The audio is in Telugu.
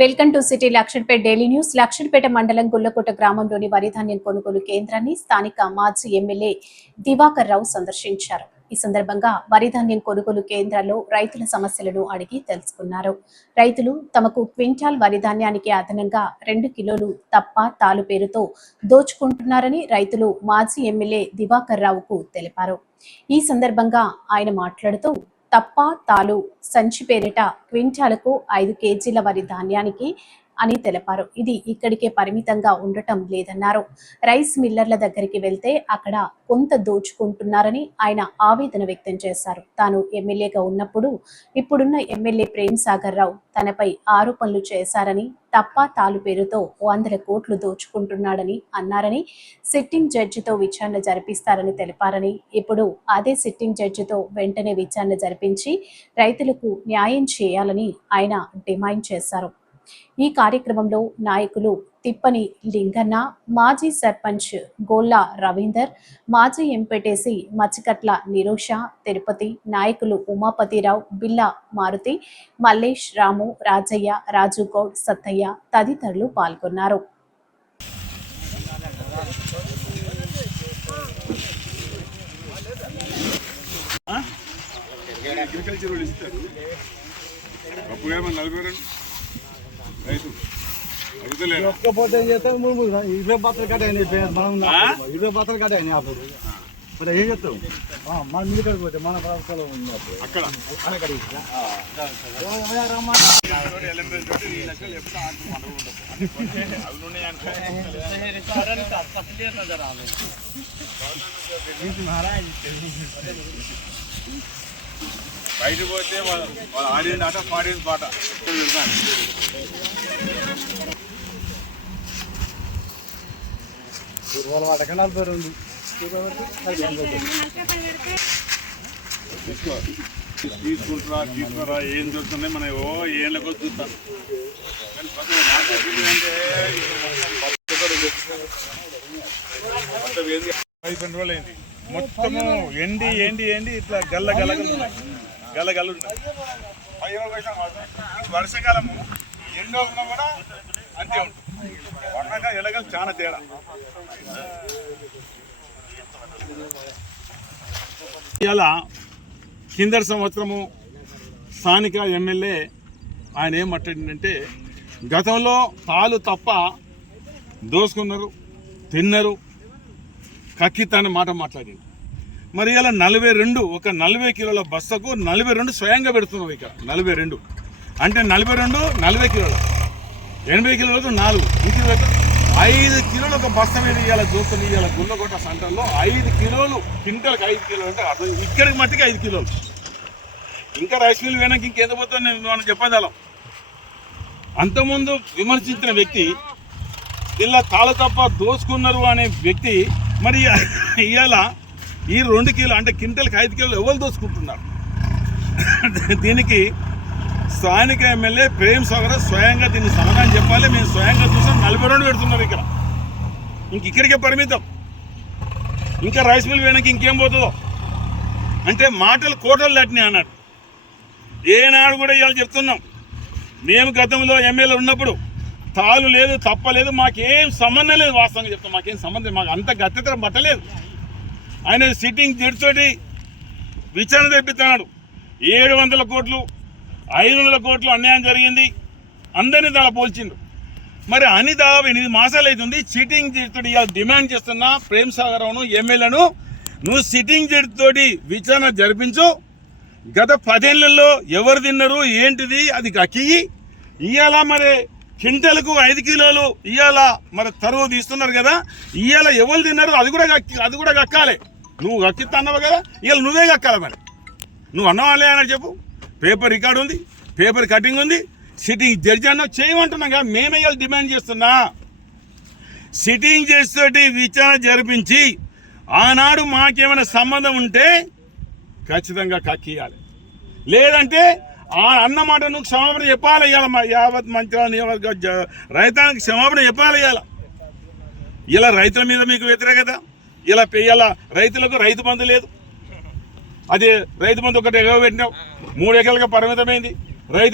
Welcome to city Lakshanapeta daily news. Lakshanapeta మండలం గుల్లకోట గ్రామంలోని వరి ధాన్యం కొనుగోలు కేంద్రాన్ని స్థానిక మాజీ ఎమ్మెల్యే దివాకర్ రావు సందర్శించారు. ఈ సందర్భంగా వరి ధాన్యం కొనుగోలు కేంద్రాల్లో రైతుల సమస్యలను అడిగి తెలుసుకున్నారు. రైతులు తమకు క్వింటాల్ వరి ధాన్యానికి అదనంగా రెండు కిలోలు తప్ప తాలు పేరుతో దోచుకుంటున్నారని రైతులు మాజీ ఎమ్మెల్యే దివాకర్ రావుకు తెలిపారు. ఈ సందర్భంగా ఆయన మాట్లాడుతూ తప్ప తాలు సంచి పేరిట క్వింటాలకు ఐదు కేజీల వరి ధాన్యానికి అని తెలిపారు. ఇది ఇక్కడికే పరిమితంగా ఉండటం లేదన్నారు. రైస్ మిల్లర్ల దగ్గరికి వెళ్తే అక్కడ కొంత దోచుకుంటున్నారని ఆయన ఆవేదన వ్యక్తం చేశారు. తాను ఎమ్మెల్యేగా ఉన్నప్పుడు ఇప్పుడున్న ఎమ్మెల్యే ప్రేమ్ సాగర్ రావు తనపై ఆరోపణలు చేశారని తప్ప తాలు పేరుతో వందల కోట్లు దోచుకుంటున్నాడని అన్నారని సిట్టింగ్ జడ్జితో విచారణ జరిపిస్తారని తెలిపారని ఇప్పుడు అదే సిట్టింగ్ జడ్జితో వెంటనే విచారణ జరిపించి రైతులకు న్యాయం చేయాలని ఆయన డిమాండ్ చేశారు. ఈ కార్యక్రమంలో నాయకులు తిప్పని లింగన్న మాజీ సర్పంచ్ గోల్లా రవీందర్ మాజీ ఎంపీటీసీ మచ్చికట్ల నిరోష తిరుపతి నాయకులు ఉమాపతిరావు బిల్లా మారుతి మల్లేష్ రాము రాజయ్య రాజు గౌడ్ సత్తయ్య తదితరులు పాల్గొన్నారు. అగ్రికల్చర్ వాళ్ళు ఇస్తారు అప్పుడు ఏమన్నా నలభై రెండు. రైతు అడుగుతలేరా ఒక్కపోతే ఏం చేస్తాం మూడు మూడు ఇరవై బత్తలు కట్ అయినాయి మనం ఆ? ఇరవై బత్తలు కట్ అయినాయి అప్పుడు మరి ఏం చేస్తాం మన మీ కాడికి మన ప్రభుత్వంలో ఉంది అక్కడ మన బయట పోతే వాళ్ళ వాళ్ళ ఆడియన్స్ ఆట పాడియన్స్ పాట వాళ్ళ వాటకి నలభై రెండు తీసుకో తీసుకుంటారా తీసుకురా ఏం చూస్తున్నాయి? మనం ఓ ఏళ్ళకో చూస్తాం. కానీ కొత్తగా అంటే మొత్తం ఏంది? పదిహేను రోజులు అయింది మొత్తము ఎండి ఎండి ఎండి ఇట్లా గల్ల గల్ల గల్ల గల్లు వర్షాకాలము ఎండో ఉన్నా కూడా అంతే ఉంటుంది. వర్షాకాలం ఎలగలు చాలా తేడా. ఇలా కిందటి సంవత్సరము స్థానిక ఎమ్మెల్యే ఆయన ఏం మాట్లాడిందంటే గతంలో పాలు తప్ప దోసుకున్నారు తిన్నారు కక్కితాని మాట మాట్లాడింది. మరి ఇలా నలభై రెండు ఒక నలభై కిలోల బస్తకు నలభై రెండు స్వయంగా పెడుతున్నాం ఇక. నలభై రెండు. అంటే నలభై రెండు నలభై కిలోలు. ఎనభై కిలోలకు నాలుగు. ఇంటి ఐదు కిలోలు ఒక బస్త మీద ఇవాళ చూస్తుంది ఇవాళ గుల్లగొట్ట సెంటర్లో ఐదు కిలోలు క్వింటల్కి ఐదు కిలోలు అంటే అర్థం ఇక్కడికి మట్టికి ఐదు కిలోలు. ఇంకా రైస్ మిల్ వేయడానికి ఇంకెంత పోతుందో నేను మనం చెప్పగలం అంతకుముందు విమర్శించిన వ్యక్తి ఇలా తాళ తప్ప దోసుకున్నారు అనే వ్యక్తి మరి ఇవాళ ఈ రెండు కిలో అంటే కింటల్కి ఐదు కిలోలు ఎవరు దోసుకుంటున్నారు దీనికి స్థానిక ఎమ్మెల్యే ప్రేమ్ సోగర స్వయంగా దీన్ని సమాధానం చెప్పాలి. మేము స్వయంగా చూసాం. నలభై రెండు పెడుతున్నారు ఇక్కడ. ఇంక ఇక్కడికే పరిమితం. ఇంకా రైస్ మిల్ వేయడానికి ఇంకేం పోతుందో? అంటే మాటలు కోటలు దాటినాయి అన్నాడు. ఏనాడు కూడా ఇవాళ చెప్తున్నాం. మేము గతంలో ఎమ్మెల్యే ఉన్నప్పుడు తాలు లేదు తప్పలేదు మాకేం సంబంధం లేదు వాస్తవంగా చెప్తాం. మాకేం సంబంధం మాకు అంత గత్యతర పట్టలేదు ఆయన సిట్టింగ్ జడ్జితోటి విచారణ తెప్పిస్తున్నాడు. ఏడు వందల కోట్లు ఐదు వందల కోట్లు అన్యాయం జరిగింది. అందరినీ దాని పోల్చిండు. మరి అని దాదాపు ఎనిమిది మాసాలు అవుతుంది. సిట్టింగ్ జడ్జితోటి ఇవాళ డిమాండ్ చేస్తున్న ప్రేమ్ సాగర్ను ఎమ్మెల్యేను నువ్వు సిట్టింగ్ జడ్జితోటి విచారణ జరిపించు. గత పదేళ్ళలో ఎవరు తిన్నారు ఏంటిది అది కక్కియి ఇవాళ మరి క్వింటల్కు ఐదు కిలోలు ఇవాళ మరి తరువు తీస్తున్నారు కదా. ఇవాళ ఎవరు తిన్నారు అది కూడా కక్కి అది కూడా కక్కాలి నువ్వు కక్కిస్తా అన్నావు కదా ఇవాళ నువ్వే కక్కాలి మరి. నువ్వు అన్నావా అని చెప్పు. పేపర్ రికార్డు ఉంది పేపర్ కటింగ్ ఉంది. సిట్టింగ్ జడ్జి అన్నావు చేయమంటున్నాం కదా మేమే ఇవాళ డిమాండ్ చేస్తున్నా. సిట్టింగ్ చేసేటి విచారణ జరిపించి ఆనాడు మాకేమైనా సంబంధం ఉంటే ఖచ్చితంగా కక్కియాలి లేదంటే ఆ అన్న మాట నువ్వు క్షమాపణ చెప్పాలి ఇవాళ మా యావత్ మంత్రి నియోజక జ- రైతానికి క్షమాపణ చెప్పాలి ఇవాళ ఇలా రైతుల మీద మీకు వ్యతిరేకత. ఇలా ఇలా రైతులకు రైతు బంధు లేదు. అది రైతు బంధు ఒకటి ఎగవ పెట్టినావు మూడు ఎకరాలుగా పరిమితమైంది. రైతు